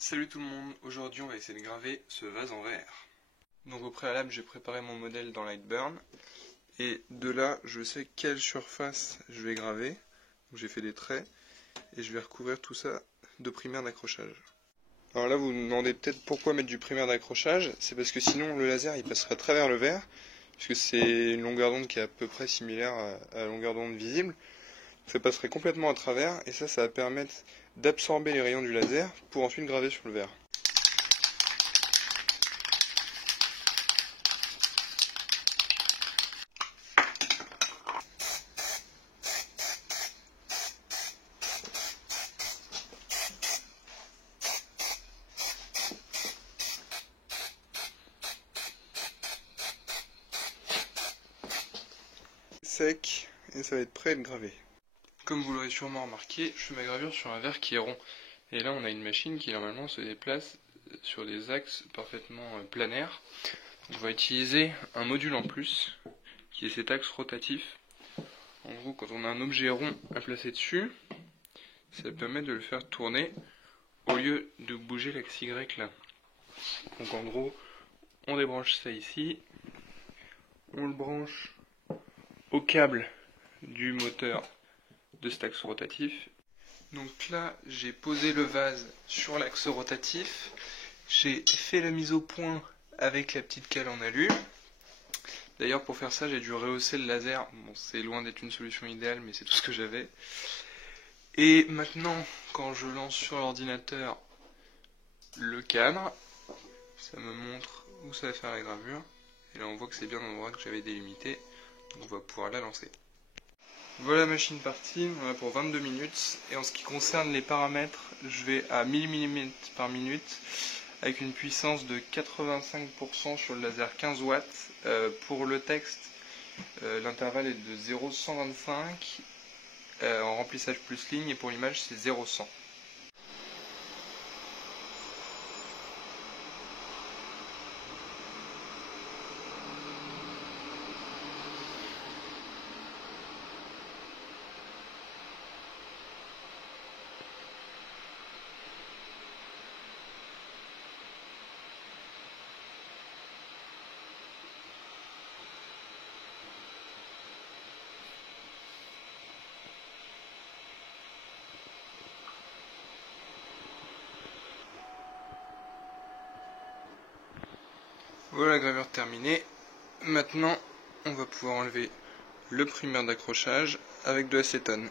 Salut tout le monde, aujourd'hui on va essayer de graver ce vase en verre. Donc au préalable j'ai préparé mon modèle dans Lightburn et de là je sais quelle surface je vais graver. J'ai fait des traits et je vais recouvrir tout ça de primaire d'accrochage. Alors là vous vous demandez peut-être pourquoi mettre du primaire d'accrochage, c'est parce que sinon le laser il passerait à travers le verre, puisque c'est une longueur d'onde qui est à peu près similaire à la longueur d'onde visible. Ça passerait complètement à travers et ça va permettre d'absorber les rayons du laser pour ensuite graver sur le verre. Sec et ça va être prêt à être gravé. Comme vous l'aurez sûrement remarqué, je fais ma gravure sur un verre qui est rond. Et là on a une machine qui normalement se déplace sur des axes parfaitement planaires. On va utiliser un module en plus, qui est cet axe rotatif. En gros, quand on a un objet rond à placer dessus, ça permet de le faire tourner au lieu de bouger l'axe Y là. Donc en gros, on débranche ça ici, on le branche au câble du moteur de cet axe rotatif. Donc là, j'ai posé le vase sur l'axe rotatif, j'ai fait la mise au point avec la petite cale en alu. D'ailleurs, pour faire ça, j'ai dû rehausser le laser. Bon, c'est loin d'être une solution idéale, mais c'est tout ce que j'avais. Et maintenant, quand je lance sur l'ordinateur le cadre, ça me montre où ça va faire la gravure. Et là, on voit que c'est bien l'endroit que j'avais délimité. Donc, on va pouvoir la lancer. Voilà la machine partie, on en a pour 22 minutes. Et en ce qui concerne les paramètres, je vais à 1000 mm par minute avec une puissance de 85% sur le laser 15 watts. Pour le texte, l'intervalle est de 0,125 en remplissage plus ligne et pour l'image c'est 0,100. Voilà la gravure terminée. Maintenant, on va pouvoir enlever le primaire d'accrochage avec de l'acétone.